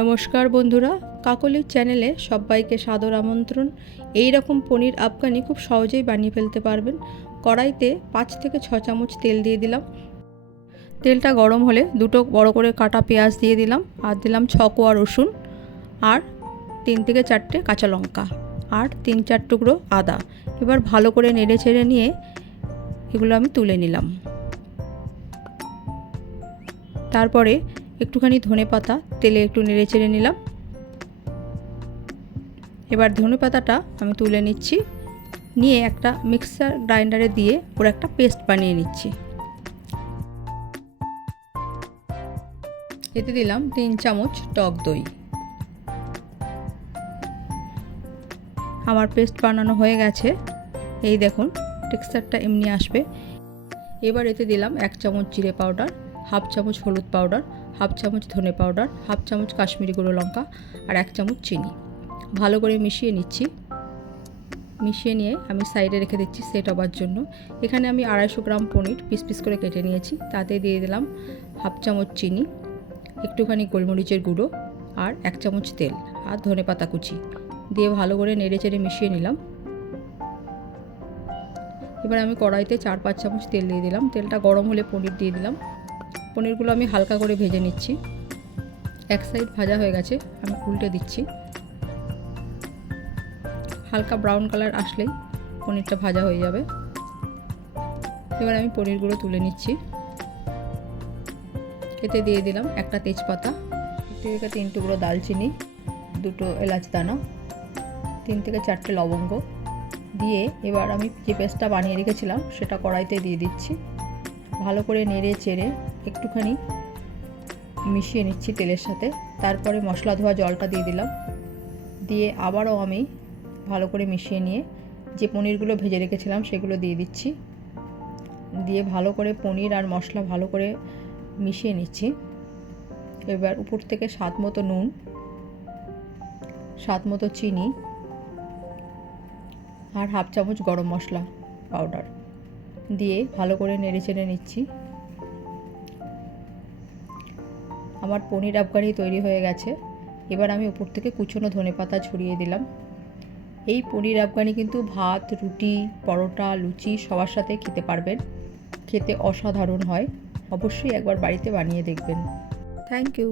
নমস্কার বন্ধুরা, কাকলির চ্যানেলে সবাইকে সাদর আমন্ত্রণ। এই রকম পনির আফগানি খুব সহজেই বানিয়ে ফেলতে পারবেন। কড়াইতে 5 থেকে 6 চামচ তেল দিয়ে দিলাম। তেলটা গরম হলে দুটো বড় করে কাটা পেঁয়াজ দিয়ে দিলাম, আর দিলাম 6 কোয়া রসুন, আর 3 থেকে 4টে কাঁচা লঙ্কা, আর 3-4 টুকরো আদা। এবার ভালো করে নেড়ে চেড়ে নিয়ে এগুলো আমি তুলে নিলাম। তারপরে একটুখানি ধনেপাতা তেলে একটু নেড়ে চেড়ে নিলাম। এবার ধনেপাতাটা আমি তুলে নিচ্ছি, নিয়ে একটা মিক্সার গ্রাইন্ডারে দিয়ে ওর একটা পেস্ট বানিয়ে নিচ্ছি। এতে দিলাম 3 চামচ টক দই। আমার পেস্ট বানানো হয়ে গেছে, এই দেখুন টেক্সচারটা এমনি আসবে। এবার এতে দিলাম 1 চামচ জিরে পাউডার, হাফ চামচ হলুদ পাউডার, হাফ চামচ ধনে পাউডার, হাফ চামচ কাশ্মীরি গুঁড়ো লঙ্কা, আর 1 চামচ চিনি। ভালো করে মিশিয়ে নিচ্ছি। মিশিয়ে নিয়ে আমি সাইডে রেখে দিচ্ছি সেট হবার জন্য। এখানে আমি 250 গ্রাম পনির পিস পিস করে কেটে নিয়েছি, তাতে দিয়ে দিলাম হাফ চামচ চিনি, একটুখানি গোলমরিচের গুঁড়ো, আর 1 চামচ তেল, আর ধনে পাতা কুচি দিয়ে ভালো করে নেড়ে চেড়ে মিশিয়ে নিলাম। এবার আমি কড়াইতে 4-5 চামচ তেল দিয়ে দিলাম। তেলটা গরম হলে পনির দিয়ে দিলাম। পনিরগুলো আমি হালকা করে ভেজে নিচ্ছি। এক সাইড ভাজা হয়ে গেছে, আমি উল্টে দিচ্ছি। হালকা ব্রাউন কালার আসলেই পনিরটা ভাজা হয়ে যাবে। এবার আমি পনিরগুলো তুলে নিচ্ছি। এতে দিয়ে দিলাম একটা তেজপাতা, 2 থেকে 3 টুকরো দালচিনি, 2টো এলাচ দানা, 3 থেকে 4টে লবঙ্গ দিয়ে এবার আমি যে পেস্টটা বানিয়ে রেখেছিলাম সেটা কড়াইতে দিয়ে দিচ্ছি। ভালো করে নেড়ে চেড়ে একটুখানি মিশিয়ে নিচ্ছি তেলের সাথে। তারপরে মশলা ধোয়া জলটা দিয়ে দিলাম, দিয়ে আবারও আমি ভালো করে মিশিয়ে নিয়ে যে পনিরগুলো ভেজে রেখেছিলাম সেগুলো দিয়ে দিচ্ছি। দিয়ে ভালো করে পনির আর মশলা ভালো করে মিশিয়ে নিচ্ছি। এবার উপর থেকে স্বাদ মতো নুন, স্বাদ মতো চিনি, আর হাফ চামচ গরম মশলা পাউডার দিয়ে ভালো করে নেড়ে চেড়ে নিচ্ছি। আমার পনির আফগানি তৈরি হয়ে গেছে। এবার আমি উপর থেকে কুচনো ধনেপাতা ছড়িয়ে দিলাম। এই পনির আফগানি কিন্তু ভাত, রুটি, পরোটা, লুচি সবার সাথে খেতে পারবেন। খেতে অসাধারণ হয়। অবশ্যই একবার বাড়িতে বানিয়ে দেখবেন। Thank you.